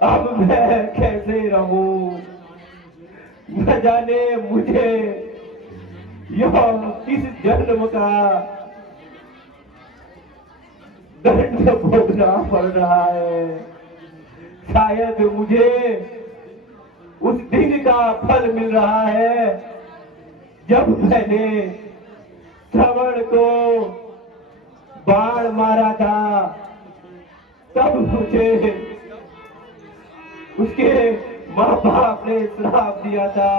अब मैं कैसे रहूं, न जाने मुझे यह किस जन्म का दंड भोगना पड़ रहा है। शायद मुझे उस दिन का फल मिल रहा है जब मैंने श्रवण को बाण मारा था, तब मुझे उसके माँ बाप ने श्राप दिया था।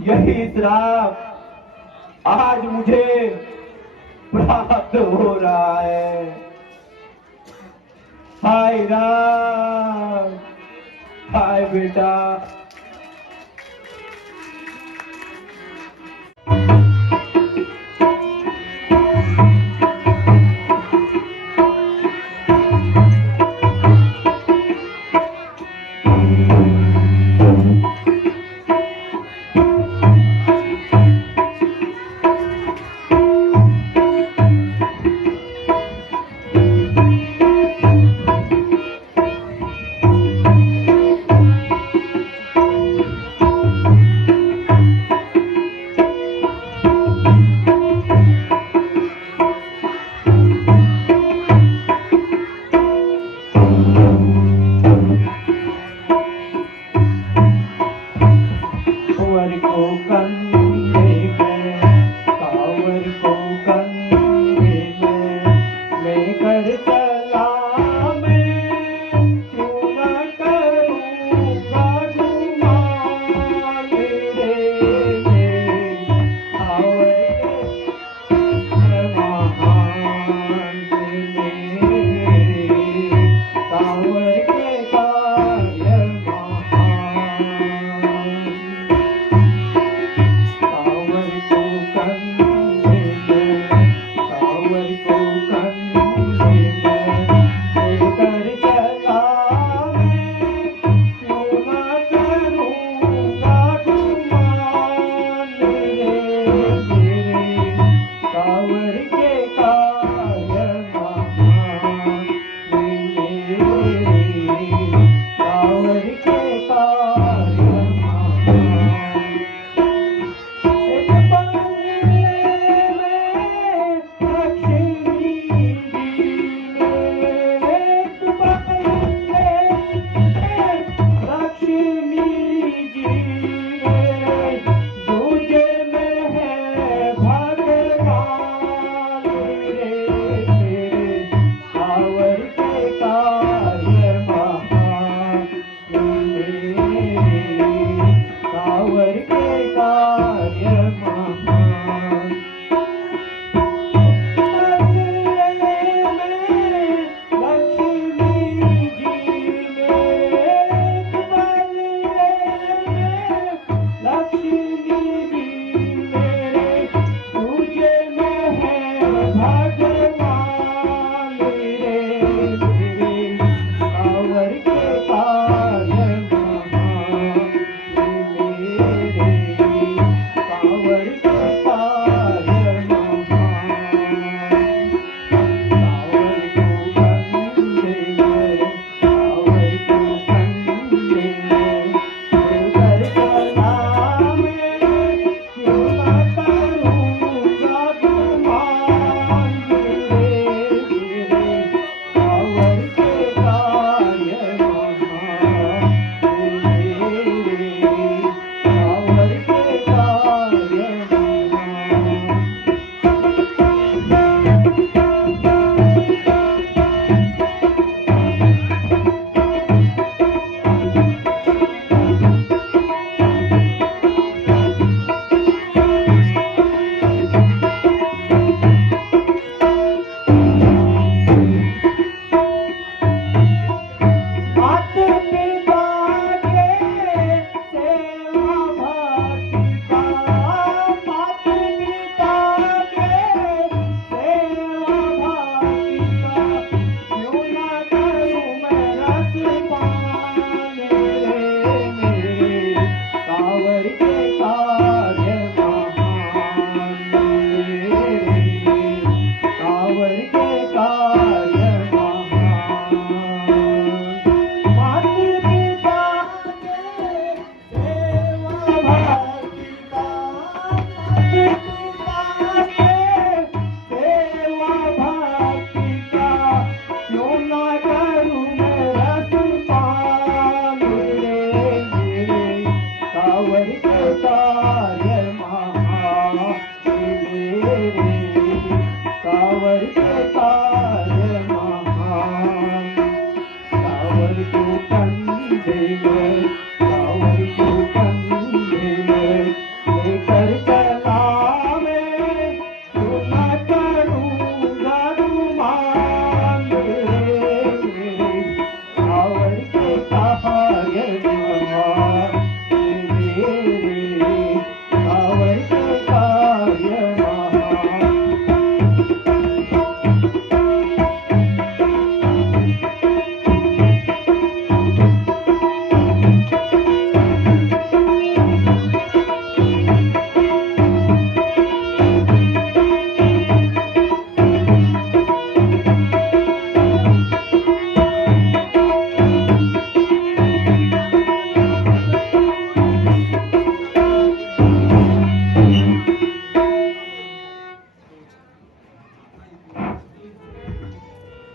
यही श्राप आज मुझे प्राप्त हो रहा है। हाय राम, हाय बेटा।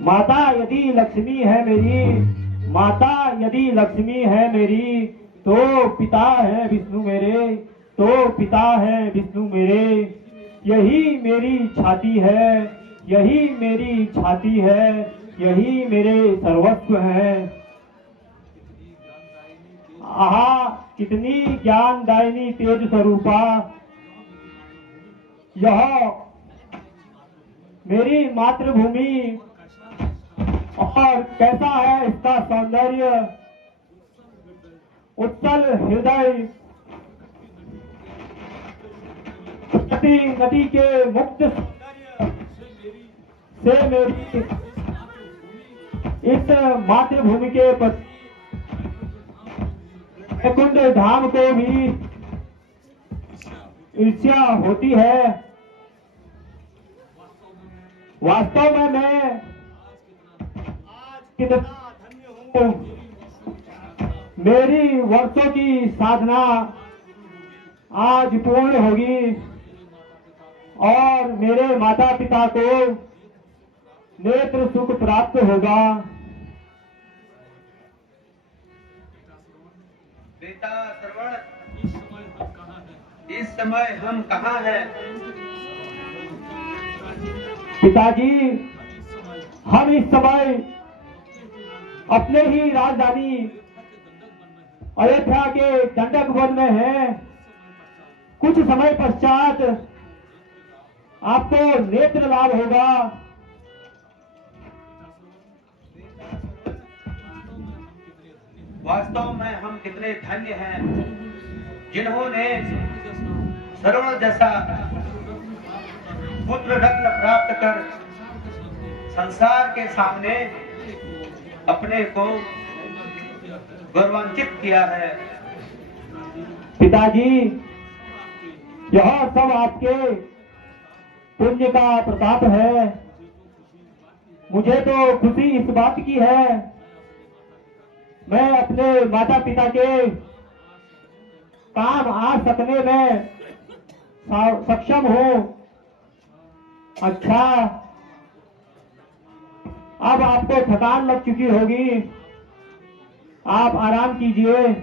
माता यदि लक्ष्मी है मेरी, माता यदि लक्ष्मी है मेरी, तो पिता है विष्णु मेरे, तो पिता है विष्णु मेरे। यही मेरी छाती है, यही मेरी छाती है, यही मेरे सर्वस्व है। आहा कितनी ज्ञानदायिनी तेज स्वरूपा, यह मेरी मातृभूमि, और कैसा है इसका सौंदर्य। उत्तल हृदय नदी के मुक्त से मेरी इस मातृभूमि के प्रति कुंड धाम को भी ईर्ष्या होती है। वास्तव में मैं कितना धन्य हूँ। मेरी वर्षों की साधना आज पूर्ण होगी और मेरे माता पिता को नेत्र सुख प्राप्त होगा। बेटा श्रवण, इस समय हम कहाँ हैं? पिताजी, हम इस समय अपने ही राजधानी अयोध्या के दंडक वन में हैं। कुछ समय पश्चात आपको नेत्र लाभ होगा। वास्तव में हम कितने धन्य हैं जिन्होंने श्रवण जैसा पुत्र रत्न प्राप्त कर संसार के सामने अपने को गौरवान्वित किया है। पिताजी, यह सब आपके पुण्य का प्रताप है। मुझे तो खुशी इस बात की है, मैं अपने माता पिता के काम आ सकने में सक्षम हूँ। अच्छा, अब आपको थकान लग चुकी होगी, आप आराम कीजिए।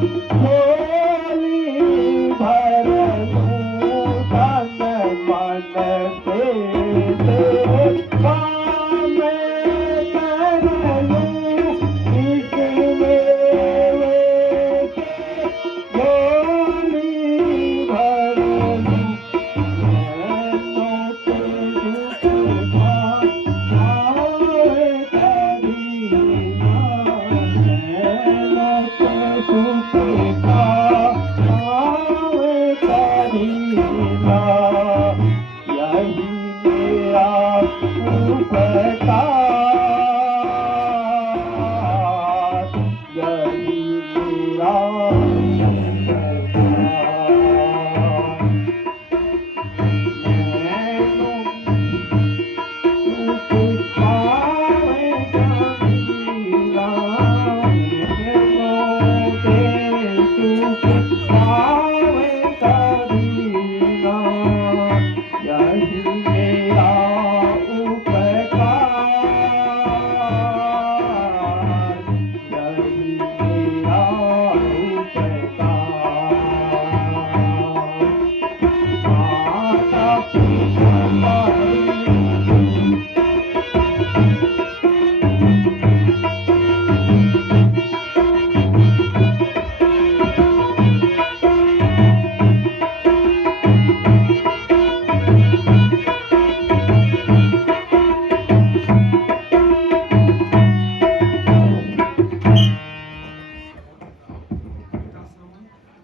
झोली भर लूं तन मन से काम कर लूं इसमें झोली भर लूं नैनों के दुखा आए कबीरा नैनों के दुखा आए कबीरा यही मेरा उपकार यही मेरा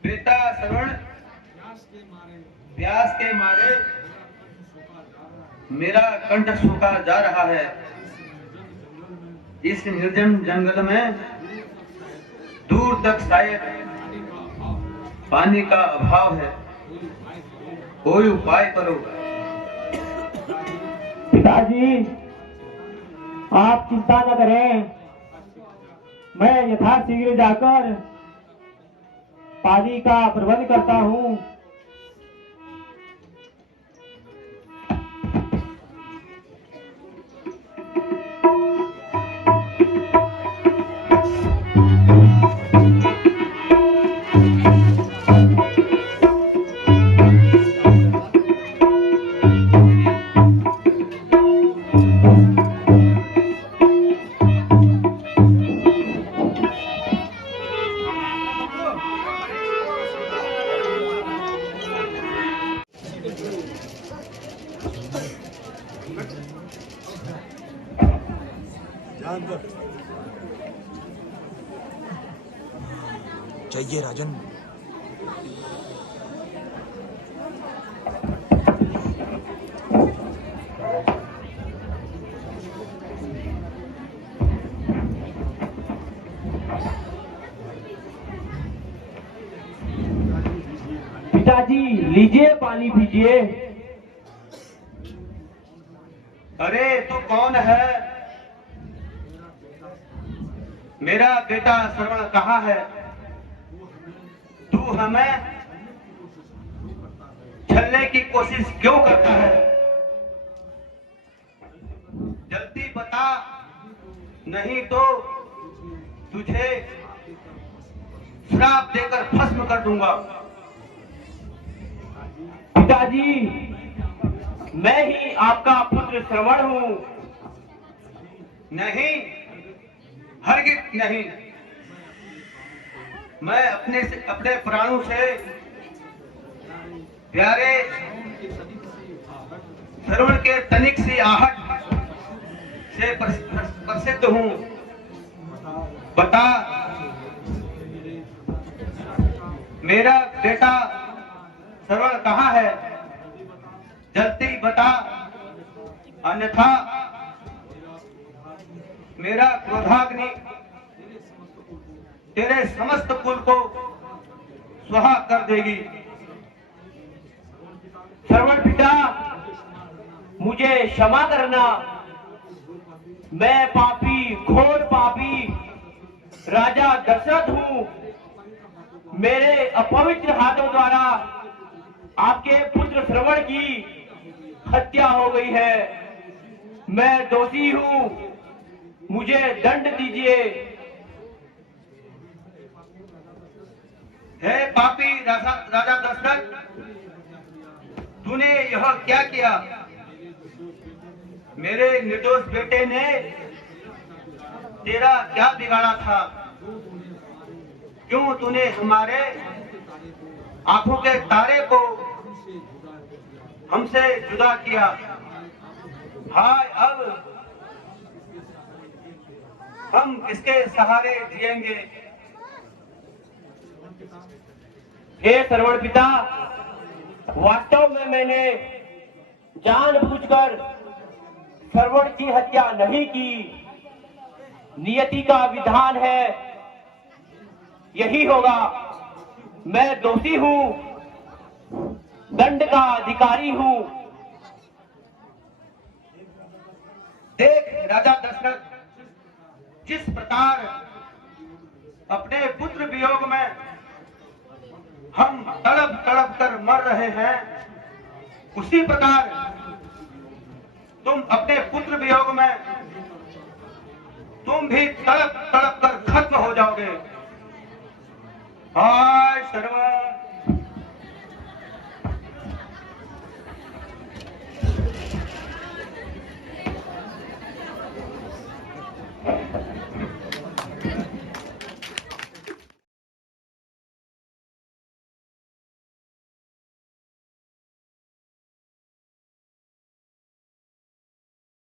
बेटा श्रवण प्यास के मारे मेरा कंठ सूखा जा रहा है। इस निर्जन जंगल में दूर तक शायद पानी का अभाव है, कोई उपाय करो। पिताजी आप चिंता न करें, मैं यथाशीघ्र जाकर पानी का प्रबंध करता हूँ। चाहिए राजन। पिताजी लीजिए पानी पीजिए। अरे तू कौन है? मेरा बेटा श्रवण कहाँ है? तू हमें छलने की कोशिश क्यों करता है? जल्दी बता, नहीं तो तुझे श्राप देकर भस्म कर दूंगा। पिताजी मैं ही आपका पुत्र श्रवण हूँ। नहीं, हरगिज नहीं। मैं अपने प्राणों से प्यारे श्रवण के तनिक सी आहट से प्रसिद्ध हूँ। बता, मेरा बेटा श्रवण कहाँ है? जल्दी बता, अन्यथा मेरा क्रोधाग्नि तेरे समस्त कुल को स्वाहा कर देगी। श्रवण पिता मुझे क्षमा करना। मैं पापी, घोर पापी राजा दशरथ हूँ। मेरे अपवित्र हाथों द्वारा आपके पुत्र श्रवण की हत्या हो गई है। मैं दोषी हूँ, मुझे दंड दीजिए। हे पापी राजा राजा दशरथ, तूने यह क्या किया? मेरे निर्दोष बेटे ने तेरा क्या बिगाड़ा था? क्यों तूने हमारे आंखों के तारे को हमसे जुदा किया? हाय, अब हम किसके सहारे जिएंगे? हे श्रवण पिता, वास्तव में मैंने जानबूझकर श्रवण की हत्या नहीं की। नियति का विधान है, यही होगा। मैं दोषी हूँ, दंड का अधिकारी हूँ। देख राजा दशरथ, जिस प्रकार अपने पुत्र वियोग में हम तड़प तड़प कर मर रहे हैं, उसी प्रकार तुम अपने पुत्र वियोग में तुम भी तड़प तड़प कर खत्म हो जाओगे। हाय सर्व